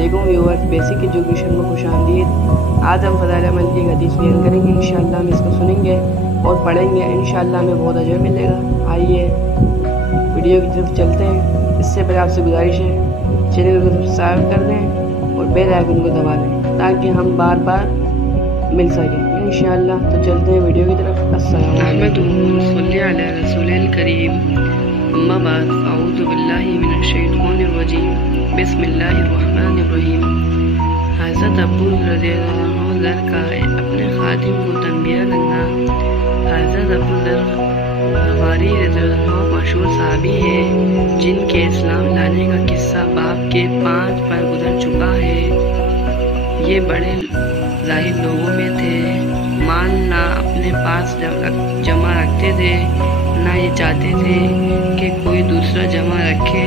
علیکم viewers, basic education में खुशामदीद। आज हम फ़ज़ाइल अमल की एक हदीस बयान करेंगे। इंशाअल्लाह हम इसको सुनेंगे और पढ़ेंगे। इंशाअल्लाह हमें बहुत अजर मिलेगा। आइए वीडियो की तरफ चलते हैं। इससे पहले आपसे गुजारिश है चैनल को सब्सक्राइब कर दें और बेल आइकन को दबा दें ताकि हम बार बार मिल सकें इंशाअल्लाह। तो चलते हैं वीडियो की तरफ। अस्सलाम वालेकुम। सल्ली अला रसूलिल करीम, अम्मा बाद, अऊज़ु बिल्लाहि मिनश शैतानिर रजीम, बिस्मिल्लाहिर रहमानिर रहीम। हज़रत अबू रज़ियल्लाहु अन्हु ज़र का अपने खादिम को तंबिया करना। हज़रत अबू ज़र ग़िफ़ारी रज़ियल्लाहु अन्हु मशहूर सहाबी हैं जिनके इस्लाम लाने का किस्सा बाप के 5 पर गुजर चुका है। ये बड़े ज़ाहिद लोगों में थे, माल ना अपने पास जमा रखते थे, ना ये चाहते थे कि कोई दूसरा जमा रखे।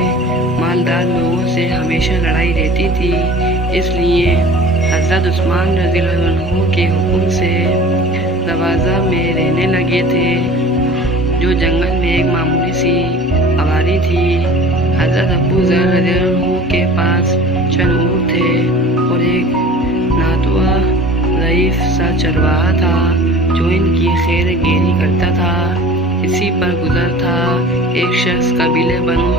मालदार लोगों से हमेशा लड़ाई रहती थी, इसलिए हज़रत उस्मान रज़ियल्लाहु अन्हु के हुक्म से दरवाज़ा में रहने लगे थे, जो जंगल में एक मामूली सी आबादी थी। हज़रत अबू ज़र रज़ियल्लाहु अन्हु के पास चंद ऊँट थे और एक नातवा ज़ईफ़ सा चरवाहा था जो इनकी खैर गेरी करता था। इसी पर गुजर था एक शख्स कबीले बनु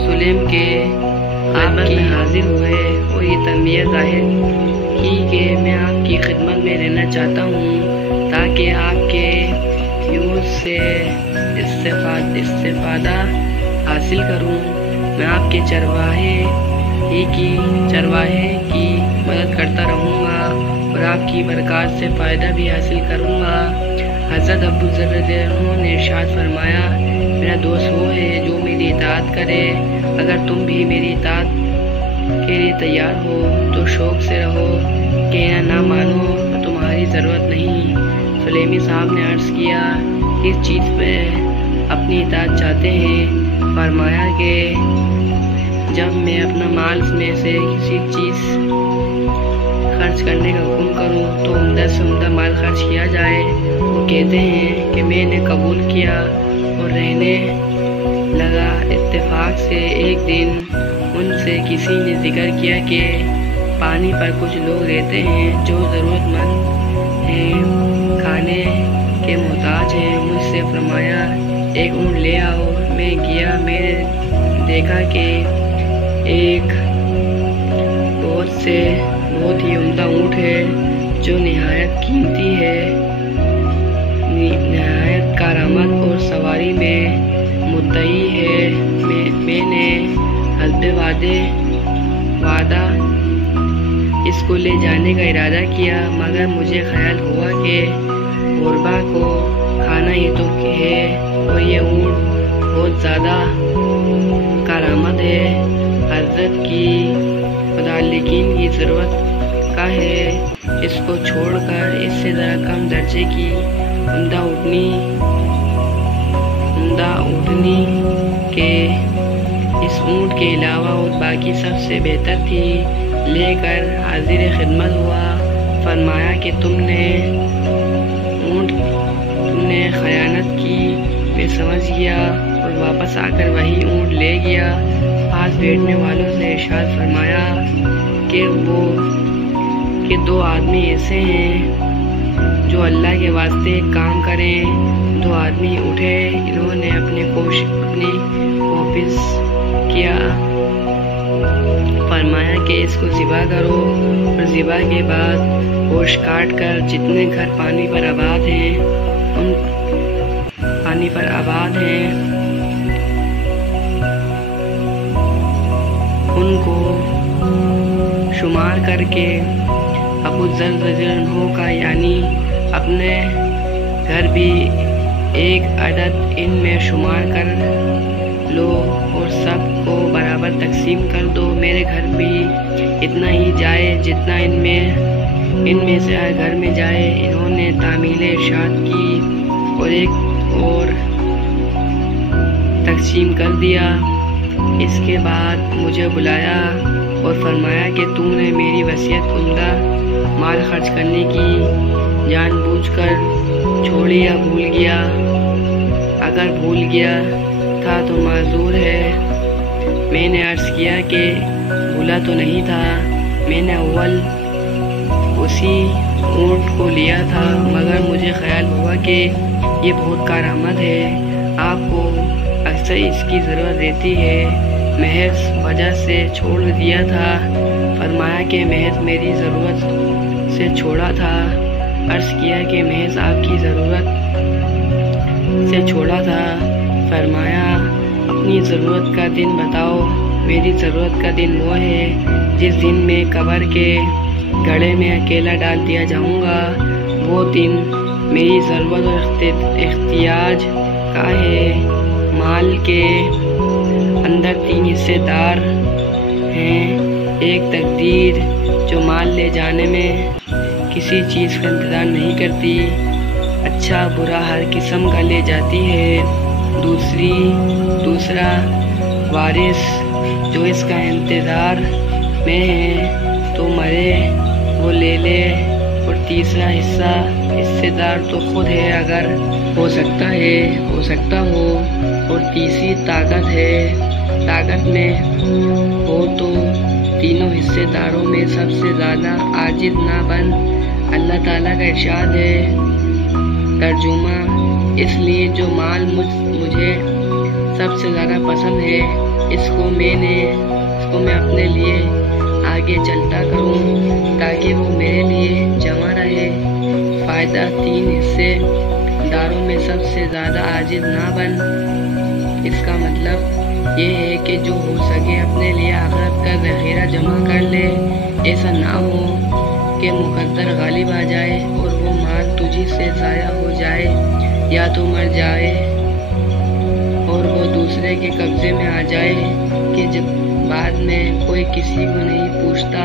सुलेम के आपकी हाजिर हुए और ये तंबिया ज़ाहिर की कि मैं आपकी खिदमत में रहना चाहता हूँ ताकि आपके यूज़ से इस्तेफादा हासिल करूँ। मैं आपके चरवाहे की मदद करता रहूँगा और आपकी बरकत से फ़ायदा भी हासिल करूँगा। हज़रत अबू ज़र रज़ियल्लाहु अन्हु ने इरशाद फरमाया, मेरा दोस्त वो है जो मेरी इताअत करे। अगर तुम भी मेरी इताअत के लिए तैयार हो तो शौक़ से रहो, कहना ना मानो तो तुम्हारी ज़रूरत नहीं। सुलेमी साहब ने अर्ज़ किया, किस चीज़ पे अपनी इताअत चाहते हैं? फरमाया कि जब मैं अपना माल में से किसी चीज़ खर्च करने का हुक्म करूं तो उम्दा से उम्दा माल खर्च किया जाए। वो कहते हैं कि मैंने कबूल किया और रहने लगा। इत्तेफाक से एक दिन उनसे किसी ने जिक्र किया कि पानी पर कुछ लोग रहते हैं जो ज़रूरतमंद हैं, खाने के मोहताज हैं। मुझसे फरमाया, एक ऊँट ले आओ। मैं गया, मैंने देखा कि एक बहुत ही उम्दा ऊँट है जो निहायत कीमती है, निहायत कारामद और सवारी में मुद्दई है। मैंने हस्बे वादा इसको ले जाने का इरादा किया, मगर मुझे ख्याल हुआ कि गुरबा को खाना ही तो है और ये ऊँट बहुत ज़्यादा कारामद है। हज़रत की मुतालिकीन की ज़रूरत का है, इसको छोड़कर इससे ज़रा कम दर्जे की उम्दा ऊँटनी के इस ऊँट के अलावा और बाकी सबसे बेहतर थी लेकर हाजिर खिदमत हुआ। फरमाया कि तुमने खयानत की। मैं समझ गया और वापस आकर वही ऊँट ले गया। पास बैठने वालों से इरशाद फरमाया कि 2 आदमी ऐसे हैं जो अल्लाह के वास्ते एक काम करें। 2 आदमी उठे, इन्होंने अपनी कोशिश किया। फरमाया कि इसको ज़िबा करो और ज़िबा के बाद गोश्त काट कर जितने घर पानी पर आबाद हैं उनको शुमार करके अबू ज़र रज़ियल्लाहु अन्हु का यानी अपने घर भी एक अदद इनमें शुमार कर लो और सबको बराबर तकसीम कर दो। मेरे घर भी इतना ही जाए जितना इनमें से हर घर में जाए। इन्होंने तामील इरशाद की और एक और तकसीम कर दिया। इसके बाद मुझे बुलाया और फरमाया कि तूने मेरी वसीयत उम्दा माल खर्च करने की जानबूझकर छोड़ी या भूल गया? अगर भूल गया था तो माजूर है। मैंने अर्ज़ किया कि भूला तो नहीं था, میں نے اول اسی اونٹ کو لیا تھا، مگر مجھے خیال ہوا کہ یہ بہت کارآمد ہے، آپ کو اکثر اس کی ضرورت رہتی ہے، محض وجہ سے چھوڑ دیا تھا۔ فرمایا کہ محض میری ضرورت سے چھوڑا تھا۔ عرض کیا کہ محض آپ کی ضرورت سے چھوڑا تھا۔ فرمایا اپنی ضرورت کا دن بتاؤ۔ میری ضرورت کا دن وہ ہے جس دن میں قبر کے گڑھے میں اکیلا ڈال دیا جاؤں گا۔ وہ دن میری ضرورت اور احتیاج کا ہے۔ مال کے اندر 3 حصے دار ہیں، ایک تقدیر جو مال لے جانے میں کسی چیز کا انتظار نہیں کرتی، اچھا برا ہر قسم کا لے جاتی ہے، دوسرا وارث جو اس کا انتظار میں ہے تو مرے وہ لے لے، اور تیسرا حصہ دار تو خود ہے اگر ہو سکتا ہو، اور تیسری طاقت ہے، طاقت میں ہو تو تینوں حصے داروں میں سب سے زیادہ عاجز نہ بن۔ اللہ تعالیٰ کا ارشاد ہے۔ ترجمہ: اس لیے جو مال مجھے سب سے زیادہ پسند ہے، اس کو میں اپنے لیے آگے چلتا کروں تاکہ وہ میرے لیے جمع رہے۔ فائدہ: 3 حصے داروں میں سب سے زیادہ عاجز نہ بن۔ اس کا مطلب یہ ہے کہ جو ہو سکے اپنے لیے آخرت کا ذخیرہ جمع کر لے۔ ایسا نہ ہو کہ مقدر غالب آ جائے اور وہ مال تجھی سے ضائع ہو جائے، یا تو مر جائے اور وہ دوسرے کے قبضے میں آ جائے کہ جب بعد میں کوئی کسی کو نہیں پوچھتا۔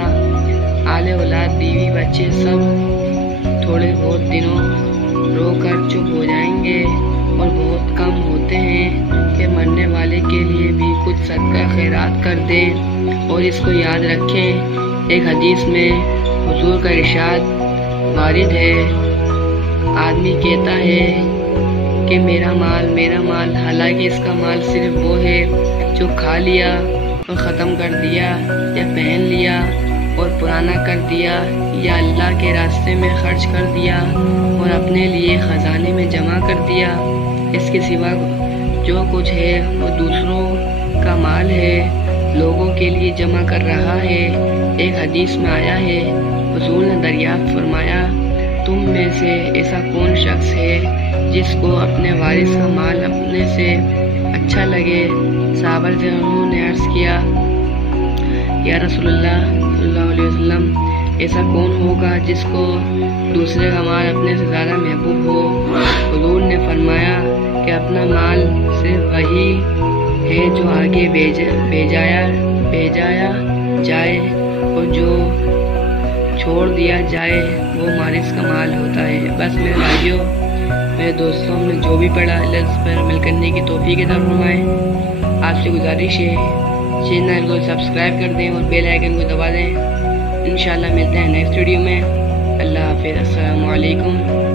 آل اولاد، بیوی بچے سب تھوڑے بہت دنوں رو کر چپ ہو جائیں گے، اور بہت کم ہوتے ہیں کہ مرنے والے کے لیے بھی کچھ صدقہ خیرات کر دیں۔ اور اس کو یاد رکھیں، ایک حدیث میں حضور کا ارشاد وارد ہے، آدمی کہتا ہے کہ میرا مال، حالانکہ اس کا مال صرف وہ ہے جو کھا لیا اور ختم کر دیا، یا پہن لیا اور پرانا کر دیا، یا اللہ کے راستے میں خرچ کر دیا اور اپنے لیے خزانے میں جمع کر دیا۔ اس کے سوا جو کچھ ہے وہ دوسروں کا مال ہے، لوگوں کے لیے جمع کر رہا ہے۔ ایک حدیث میں آیا ہے، حضور نے دریافت فرمایا، تم میں سے ایسا کون شخص ہے جس کو اپنے وارث کا مال اپنے سے اچھا لگے؟ صحابہ انہوں نے عرض کیا، یا رسول اللہ صلی اللہ علیہ وسلم، ایسا کون ہوگا جس کو دوسرے کا مال اپنے سے زیادہ محبوب ہو؟ حضور نے فرمایا کہ اپنا مال صرف وہی ہے جو آگے بھیجایا جائے، اور جو چھوڑ دیا جائے وہ وارث کا مال ہوتا ہے۔ بس میرے بھائیوں، میرے دوستوں، ہم نے جو بھی پڑھا اللہ اس پر عمل کرنے کی توفیق عطا فرمائے۔ آپ سے گزارش ہے چینل کو سبسکرائب کر دیں اور بیل آئیکن کو دبا دیں۔ انشاءاللہ ملتے ہیں نیکسٹ ویڈیو میں۔ اللہ حافظ۔ السلام علیکم۔